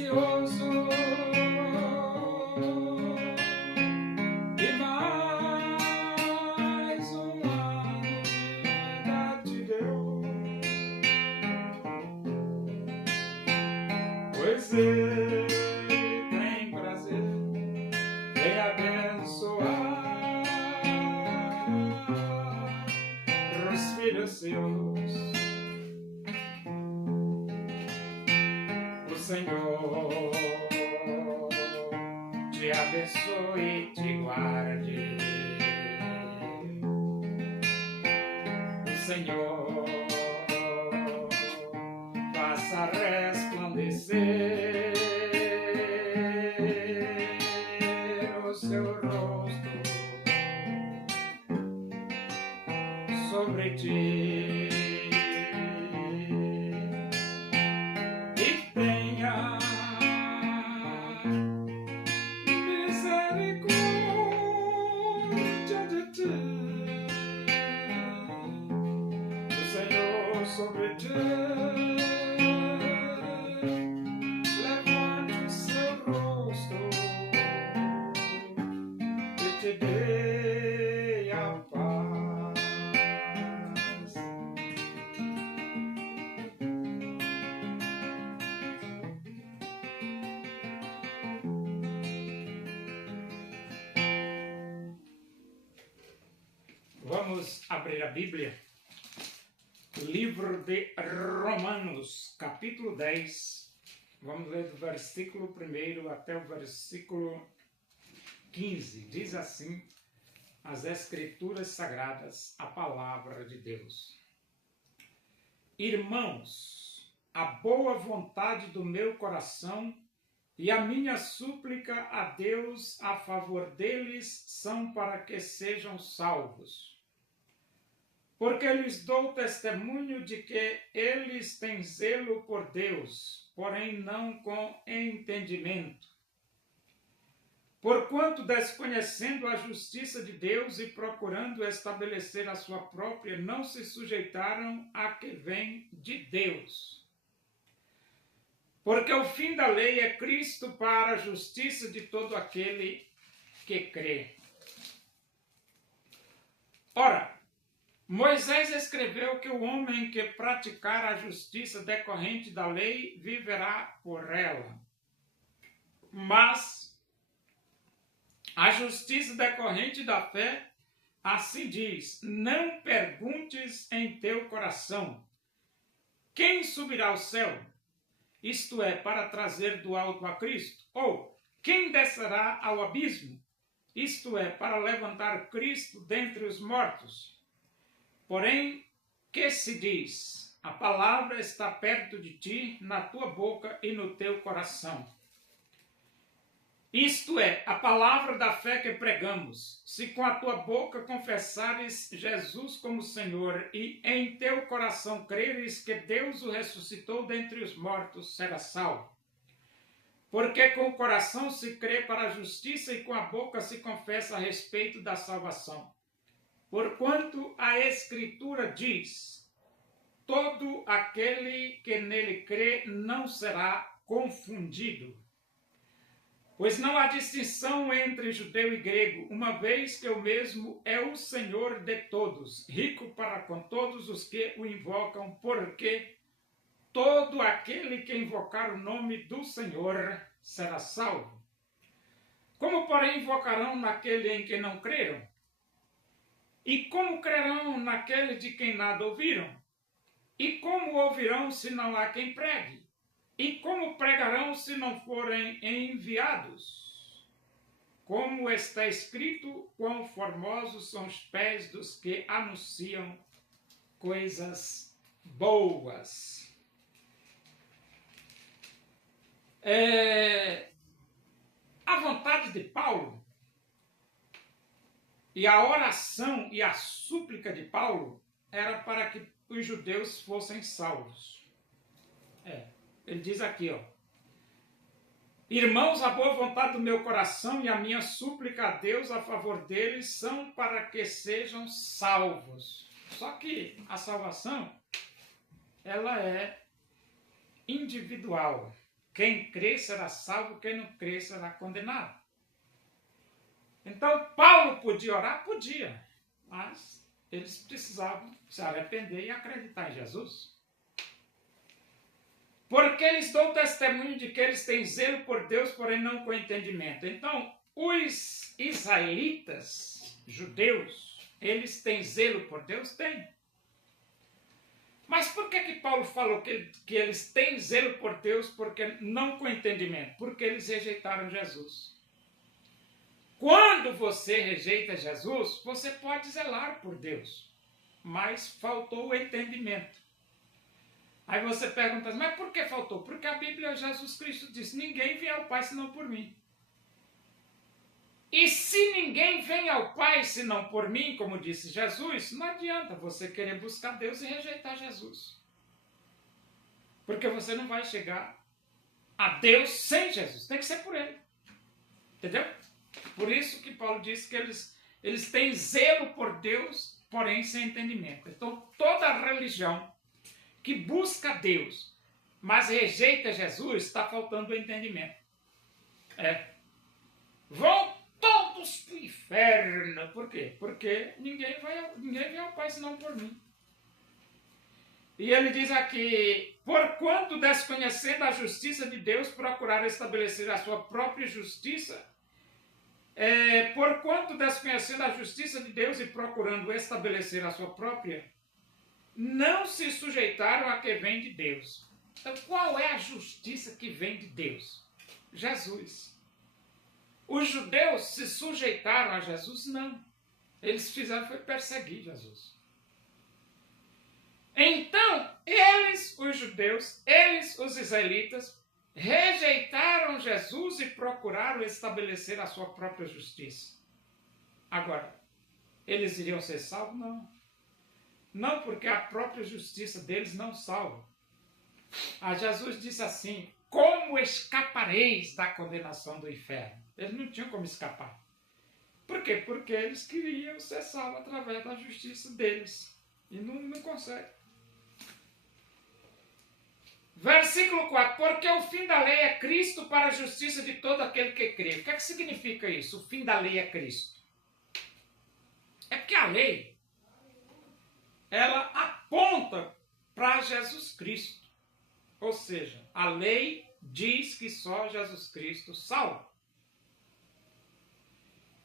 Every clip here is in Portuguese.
ansioso de mais ano de vida te deu, pois ele tem prazer em abençoar os filhos seus. O Senhor te abençoe e te guarde. O Senhor faça resplandecer o seu rosto sobre ti e tenha misericórdia de ti. O Senhor sobre ti levante o seu rosto e te dê a paz. Vamos abrir a Bíblia, o livro de Romanos, capítulo 10. Vamos ler do versículo 1 até o versículo 15. Diz assim as Escrituras Sagradas, a palavra de Deus. Irmãos, a boa vontade do meu coração e a minha súplica a Deus a favor deles são para que sejam salvos. Porque lhes dou testemunho de que eles têm zelo por Deus, porém não com entendimento. Porquanto, desconhecendo a justiça de Deus e procurando estabelecer a sua própria, não se sujeitaram a que vem de Deus. Porque o fim da lei é Cristo para a justiça de todo aquele que crê. Ora, Moisés escreveu que o homem que praticar a justiça decorrente da lei viverá por ela. Mas a justiça decorrente da fé, assim diz: não perguntes em teu coração: quem subirá ao céu? Isto é, para trazer do alto a Cristo. Ou, quem descerá ao abismo? Isto é, para levantar Cristo dentre os mortos. Porém, que se diz? A palavra está perto de ti, na tua boca e no teu coração. Isto é, a palavra da fé que pregamos. Se com a tua boca confessares Jesus como Senhor e em teu coração creres que Deus o ressuscitou dentre os mortos, será salvo. Porque com o coração se crê para a justiça e com a boca se confessa a respeito da salvação. Porquanto a Escritura diz: todo aquele que nele crê não será confundido. Pois não há distinção entre judeu e grego, uma vez que o mesmo é o Senhor de todos, rico para com todos os que o invocam, porque todo aquele que invocar o nome do Senhor será salvo. Como, porém, invocarão naquele em que não creram? E como crerão naquele de quem nada ouviram? E como ouvirão se não há quem pregue? E como pregarão se não forem enviados? Como está escrito, quão formosos são os pés dos que anunciam coisas boas. A vontade de Paulo e a oração e a súplica de Paulo era para que os judeus fossem salvos. Ele diz aqui, irmãos, a boa vontade do meu coração e a minha súplica a Deus a favor deles são para que sejam salvos. Só que a salvação, ela é individual. Quem crê será salvo, quem não crê será condenado. Então, Paulo podia orar? Podia. Mas eles precisavam se arrepender e acreditar em Jesus. Porque eles dão testemunho de que eles têm zelo por Deus, porém não com entendimento. Então, os israelitas, judeus, eles têm zelo por Deus? Têm. Mas por que Paulo falou que eles têm zelo por Deus, porque não com entendimento? Porque eles rejeitaram Jesus. Quando você rejeita Jesus, você pode zelar por Deus, mas faltou o entendimento. Aí você pergunta, mas por que faltou? Porque a Bíblia, Jesus Cristo disse, ninguém vem ao Pai senão por mim. E se ninguém vem ao Pai senão por mim, como disse Jesus, não adianta você querer buscar Deus e rejeitar Jesus. Porque você não vai chegar a Deus sem Jesus, tem que ser por Ele. Entendeu? Por isso que Paulo disse que eles têm zelo por Deus, porém sem entendimento. Então toda religião que busca Deus, mas rejeita Jesus, está faltando o entendimento. Vão todos para o inferno. Por quê? Porque ninguém vem ao Pai senão por mim. E ele diz aqui, porquanto desconhecendo a justiça de Deus, procuraram estabelecer a sua própria justiça. Porquanto desconhecendo a justiça de Deus e procurando estabelecer a sua própria, não se sujeitaram a que vem de Deus. Então, qual é a justiça que vem de Deus? Jesus. Os judeus se sujeitaram a Jesus? Não. Eles fizeram foi perseguir Jesus. Então, eles, os judeus, eles, os israelitas, rejeitaram Jesus e procuraram estabelecer a sua própria justiça. Agora, eles iriam ser salvos? Não. Não, porque a própria justiça deles não salva. Jesus disse assim, como escapareis da condenação do inferno? Eles não tinham como escapar. Por quê? Porque eles queriam ser salvos através da justiça deles. E não conseguem. Versículo 4. Porque o fim da lei é Cristo para a justiça de todo aquele que crê. O que é que significa isso? O fim da lei é Cristo. É porque a lei, ela aponta para Jesus Cristo. Ou seja, a lei diz que só Jesus Cristo salva.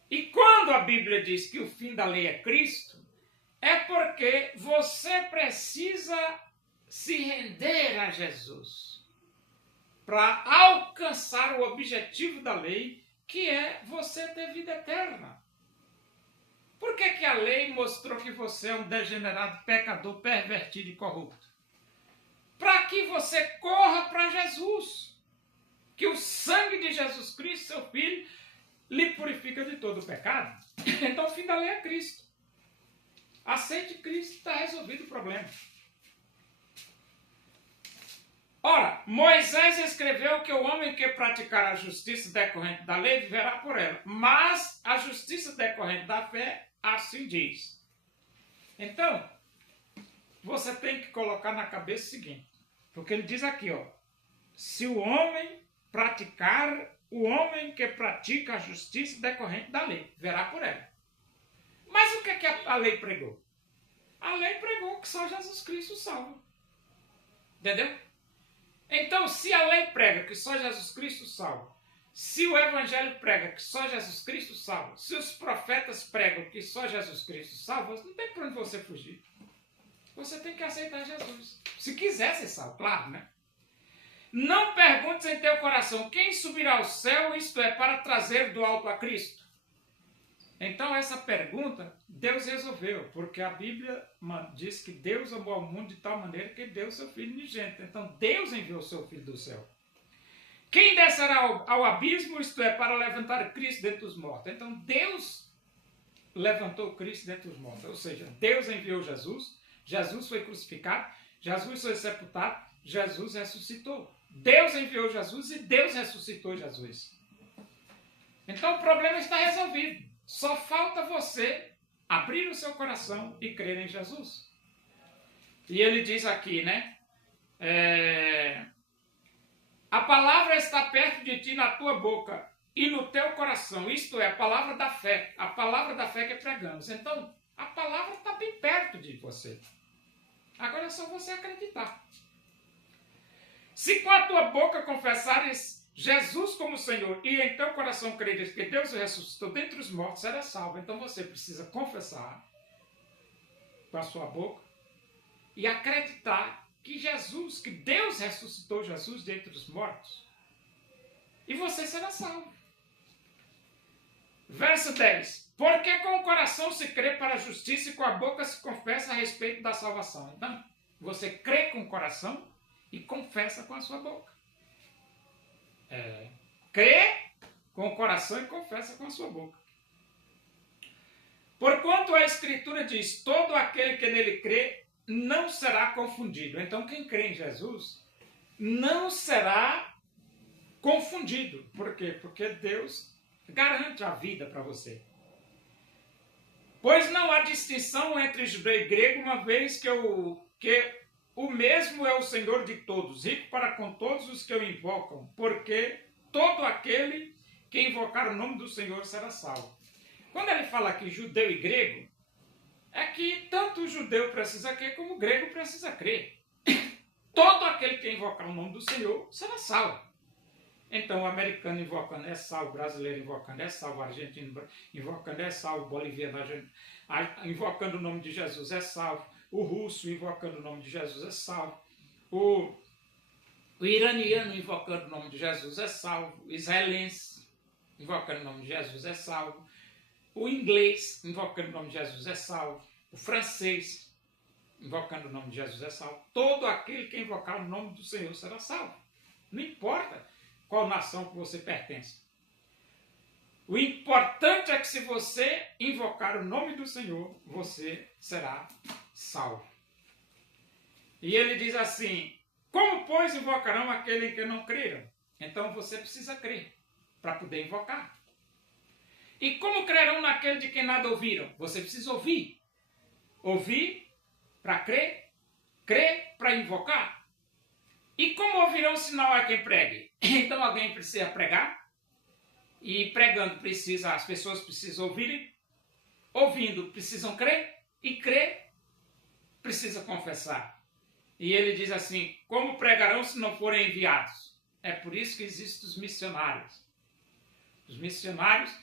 E quando a Bíblia diz que o fim da lei é Cristo, é porque você precisa se render a Jesus para alcançar o objetivo da lei, que é você ter vida eterna. Por que a lei mostrou que você é um degenerado, pecador, pervertido e corrupto? Para que você corra para Jesus. Que o sangue de Jesus Cristo, seu Filho, lhe purifica de todo o pecado. Então o fim da lei é Cristo. Aceite Cristo, está resolvido o problema. Ora, Moisés escreveu que o homem que praticar a justiça decorrente da lei viverá por ela. Mas a justiça decorrente da fé assim diz. Então, você tem que colocar na cabeça o seguinte. Porque ele diz aqui, ó. Se o homem que pratica a justiça decorrente da lei, verá por ela. Mas o que a lei pregou? A lei pregou que só Jesus Cristo salva. Entendeu? Então, se a lei prega que só Jesus Cristo salva, se o Evangelho prega que só Jesus Cristo salva, se os profetas pregam que só Jesus Cristo salva, não tem para onde você fugir. Você tem que aceitar Jesus. Se quiser ser salvo, claro, né? Não perguntes em teu coração, quem subirá ao céu, isto é, para trazer do alto a Cristo? Então essa pergunta Deus resolveu, porque a Bíblia diz que Deus amou ao mundo de tal maneira que deu seu Filho unigênito. Então Deus enviou seu Filho do céu. Quem descerá ao abismo, isto é, para levantar Cristo dentre os mortos? Então Deus levantou Cristo dentre os mortos. Ou seja, Deus enviou Jesus, Jesus foi crucificado, Jesus foi sepultado, Jesus ressuscitou. Deus enviou Jesus e Deus ressuscitou Jesus. Então o problema está resolvido. Só falta você abrir o seu coração e crer em Jesus. E ele diz aqui, né? A palavra está perto de ti na tua boca e no teu coração. Isto é, a palavra da fé. A palavra da fé que pregamos. Então, a palavra está bem perto de você. Agora é só você acreditar. Se com a tua boca confessares Jesus como Senhor e em teu coração creres que Deus o ressuscitou dentre os mortos, será salvo. Então você precisa confessar com a sua boca e acreditar que Jesus, que Deus ressuscitou Jesus dentre os mortos. E você será salvo. Verso 10. Porque com o coração se crê para a justiça e com a boca se confessa a respeito da salvação. Então, você crê com o coração e confessa com a sua boca. Crê com o coração e confessa com a sua boca. Porquanto a Escritura diz, todo aquele que nele crê não será confundido. Então, quem crê em Jesus não será confundido. Por quê? Porque Deus garante a vida para você. Pois não há distinção entre judeu e grego, uma vez que o mesmo é o Senhor de todos, rico para com todos os que o invocam, porque todo aquele que invocar o nome do Senhor será salvo. Quando ele fala aqui judeu e grego, é que tanto o judeu precisa crer como o grego precisa crer. Todo aquele que invocar o nome do Senhor será salvo. Então, o americano invocando é salvo, o brasileiro invocando é salvo, o argentino invocando é salvo, o boliviano invocando o nome de Jesus é salvo, o russo invocando o nome de Jesus é salvo, o iraniano invocando o nome de Jesus é salvo, o israelense invocando o nome de Jesus é salvo, o inglês invocando o nome de Jesus é salvo, o francês invocando o nome de Jesus é salvo. Todo aquele que invocar o nome do Senhor será salvo. Não importa qual nação que você pertence. O importante é que se você invocar o nome do Senhor, você será salvo. E ele diz assim, como, pois, invocarão aquele em que não creram? Então você precisa crer para poder invocar. E como crerão naquele de quem nada ouviram? Você precisa ouvir. Ouvir para crer, crer para invocar. E como ouvirão se não há quem pregue? Então alguém precisa pregar, e pregando as pessoas precisam ouvirem, ouvindo precisam crer, e crer precisa confessar. E ele diz assim, como pregarão se não forem enviados? É por isso que existem os missionários. Os missionários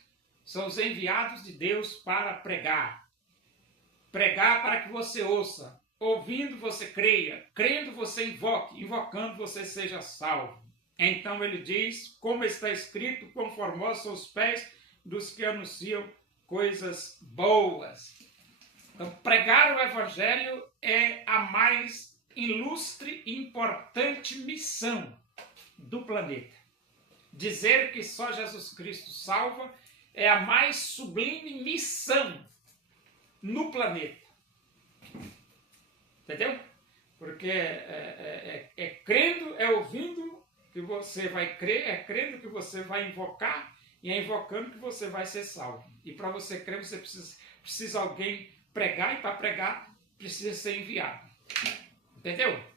são os enviados de Deus para pregar. Pregar para que você ouça. Ouvindo você creia, crendo você invoque, invocando você seja salvo. Então ele diz, como está escrito, quão formosos são os pés dos que anunciam coisas boas. Então, pregar o Evangelho é a mais ilustre e importante missão do planeta. Dizer que só Jesus Cristo salva é a mais sublime missão no planeta. Entendeu? Porque crendo, é ouvindo que você vai crer, é crendo que você vai invocar, e é invocando que você vai ser salvo. E para você crer, você precisa alguém pregar, e para pregar, precisa ser enviado. Entendeu?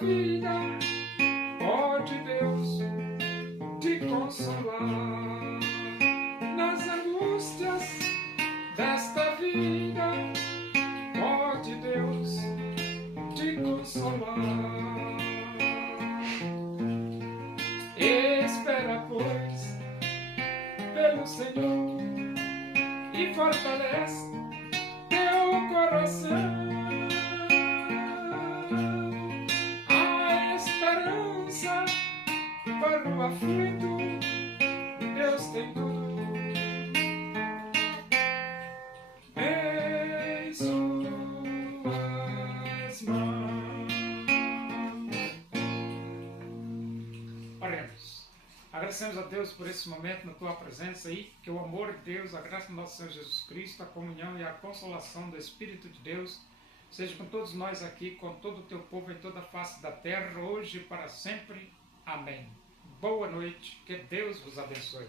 Vida, pode Deus te consolar nas angústias desta vida, pode Deus te consolar. Espera, pois, pelo Senhor e fortalece teu coração. Para o aflito, Deus tem tudo em suas mãos. Agradecemos a Deus por esse momento na tua presença aí, que o amor de Deus, a graça do nosso Senhor Jesus Cristo, a comunhão e a consolação do Espírito de Deus seja com todos nós aqui, com todo o teu povo em toda a face da terra, hoje e para sempre. Amém. Boa noite, que Deus vos abençoe.